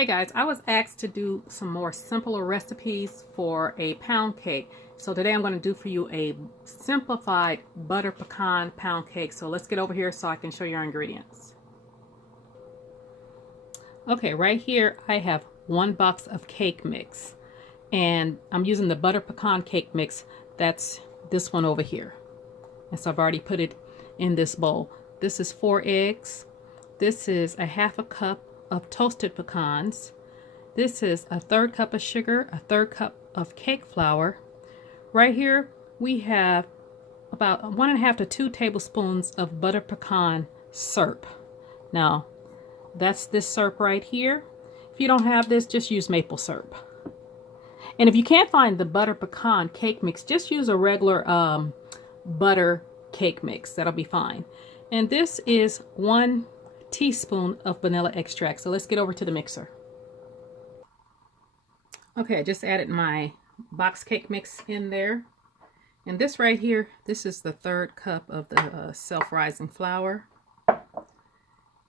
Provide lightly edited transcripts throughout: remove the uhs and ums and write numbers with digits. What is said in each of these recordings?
Hey guys, I was asked to do some more simpler recipes for a pound cake. So today I'm going to do for you a simplified butter pecan pound cake. So let's get over here so I can show you our ingredients. Okay, right here I have 1 box of cake mix. And I'm using the butter pecan cake mix. That's this one over here. And so I've already put it in this bowl. This is 4 eggs. This is a 1/2 cup of toasted pecans. This is a 1/3 cup of sugar, a 1/3 cup of cake flour. Right here we have about 1.5 to 2 tablespoons of butter pecan syrup. Now that's this syrup right here. If you don't have this, just use maple syrup. And if you can't find the butter pecan cake mix, just use a regular butter cake mix. That'll be fine. And this is 1 teaspoon of vanilla extract. So let's get over to the mixer. Okay, I just added my box cake mix in there. And this right here, this is the 1/3 cup of the self-rising flour.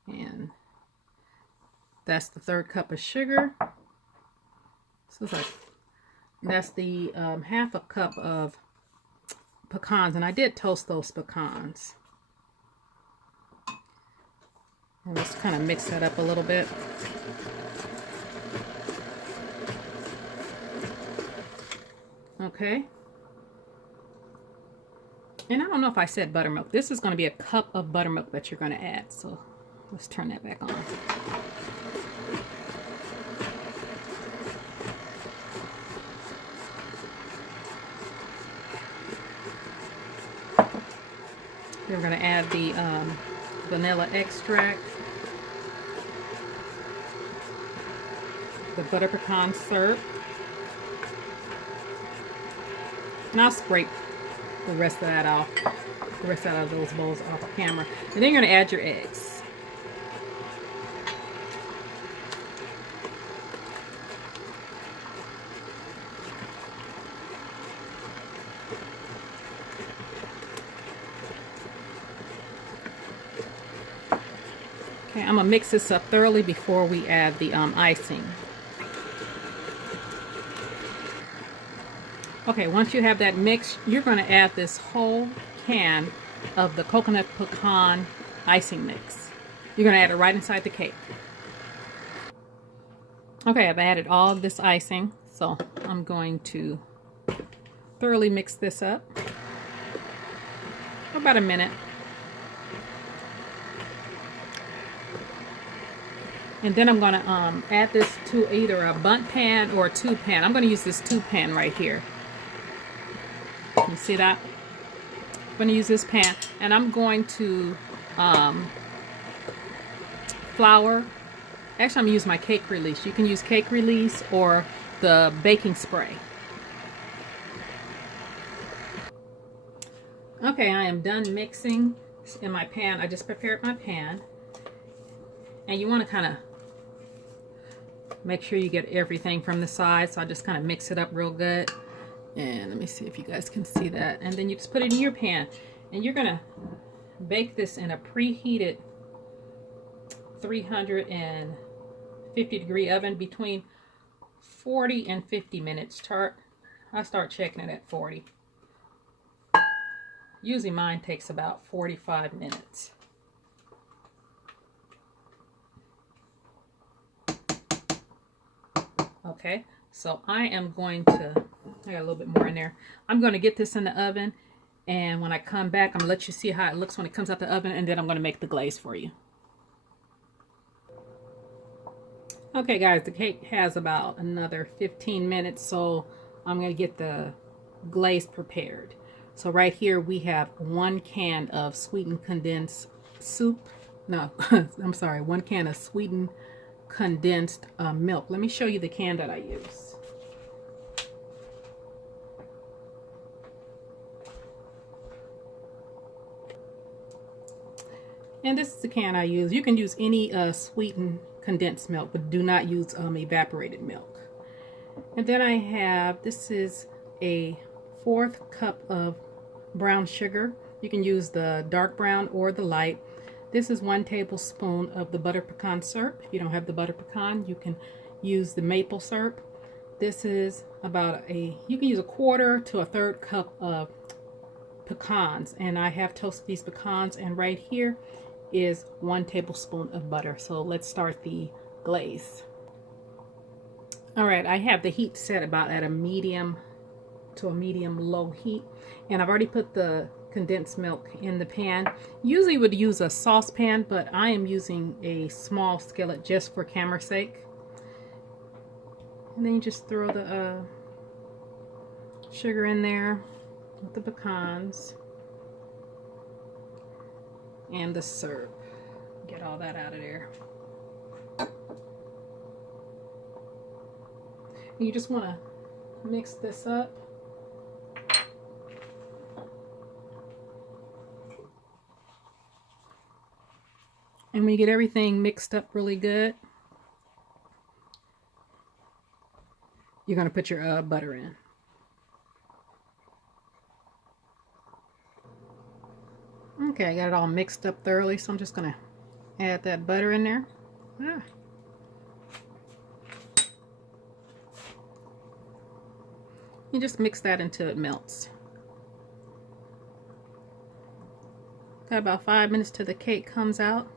And that's the 1/3 cup of sugar. So it's like, that's the 1/2 cup of pecans. And I did toast those pecans. And let's kind of mix that up a little bit. Okay. And I don't know if I said buttermilk. This is going to be a cup of buttermilk that you're going to add. So let's turn that back on. We're going to add the vanilla extract, the butter pecan syrup, and I'll scrape the rest of that off, the rest out of those bowls off camera. And then you're going to add your eggs. Okay, I'm going to mix this up thoroughly before we add the icing. Okay, once you have that mixed, you're going to add this whole can of the coconut pecan icing mix. You're going to add it right inside the cake. Okay, I've added all of this icing, so I'm going to thoroughly mix this up for about a minute. And then I'm going to add this to either a bundt pan or a tube pan. I'm going to use this tube pan right here. You see that? I'm going to use this pan, and I'm going to flour. Actually, I'm going to use my cake release. You can use cake release or the baking spray. Okay, I am done mixing in my pan. I just prepared my pan. And you want to kind of make sure you get everything from the side. So I just kind of mix it up real good. And let me see if you guys can see that. And then you just put it in your pan. And you're going to bake this in a preheated 350 degree oven between 40 and 50 minutes. I start checking it at 40. Usually mine takes about 45 minutes. Okay, so I am going to, I got a little bit more in there. I'm going to get this in the oven, and when I come back, I'm going to let you see how it looks when it comes out the oven, and then I'm going to make the glaze for you. Okay guys, the cake has about another 15 minutes, so I'm going to get the glaze prepared. So right here we have 1 can of sweetened condensed soup. No, I'm sorry, 1 can of sweetened condensed milk. Let me show you the can that I use. And this is the can I use. You can use any sweetened condensed milk, but do not use evaporated milk. And then I have, this is a 1/4 cup of brown sugar. You can use the dark brown or the light. This is 1 tablespoon of the butter pecan syrup. If you don't have the butter pecan, you can use the maple syrup. This is about you can use a 1/4 to a 1/3 cup of pecans, and I have toasted these pecans, and right here is 1 tablespoon of butter. So let's start the glaze. All right, I have the heat set about at a medium to a medium low heat, and I've already put the condensed milk in the pan. Usually would use a saucepan, but I am using a small skillet just for camera's sake. And then you just throw the sugar in there with the pecans and the syrup. Get all that out of there. And you just want to mix this up. And when you get everything mixed up really good, you're going to put your butter in. Okay, I got it all mixed up thoroughly, so I'm just going to add that butter in there. You just mix that until it melts. Got about 5 minutes till the cake comes out.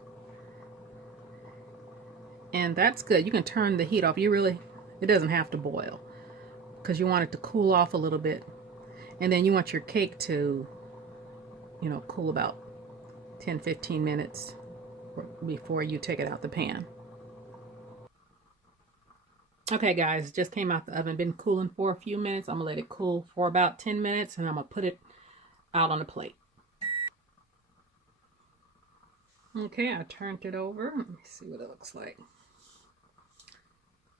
And that's good. You can turn the heat off. It doesn't have to boil because you want it to cool off a little bit. And then you want your cake to, cool about 10-15 minutes before you take it out the pan. Okay guys, just came out the oven, been cooling for a few minutes. I'm gonna let it cool for about 10 minutes and I'm gonna put it out on a plate. Okay, I turned it over. Let me see what it looks like.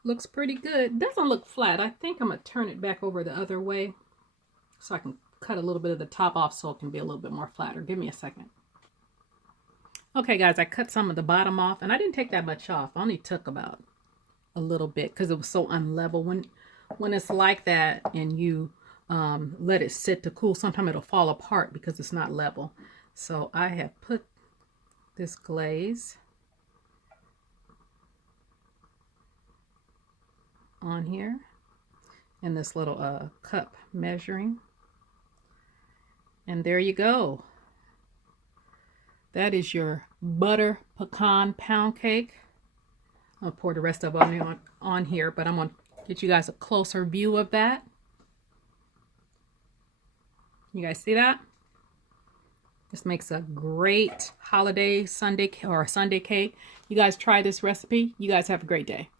Looks pretty good. Doesn't look flat. I think I'm gonna turn it back over the other way so I can cut a little bit of the top off so it can be a little bit more flatter. Give me a second. Okay guys, I cut some of the bottom off and I didn't take that much off. I only took about a little bit because it was so unlevel. When it's like that and you let it sit to cool, sometimes it'll fall apart because it's not level. So I have put this glaze on here in this little cup measuring, and there you go. That is your butter pecan pound cake. I'll pour the rest of it on here, but I'm going to get you guys a closer view of that. You guys see that? This makes a great holiday Sunday or Sunday cake. You guys try this recipe. You guys have a great day.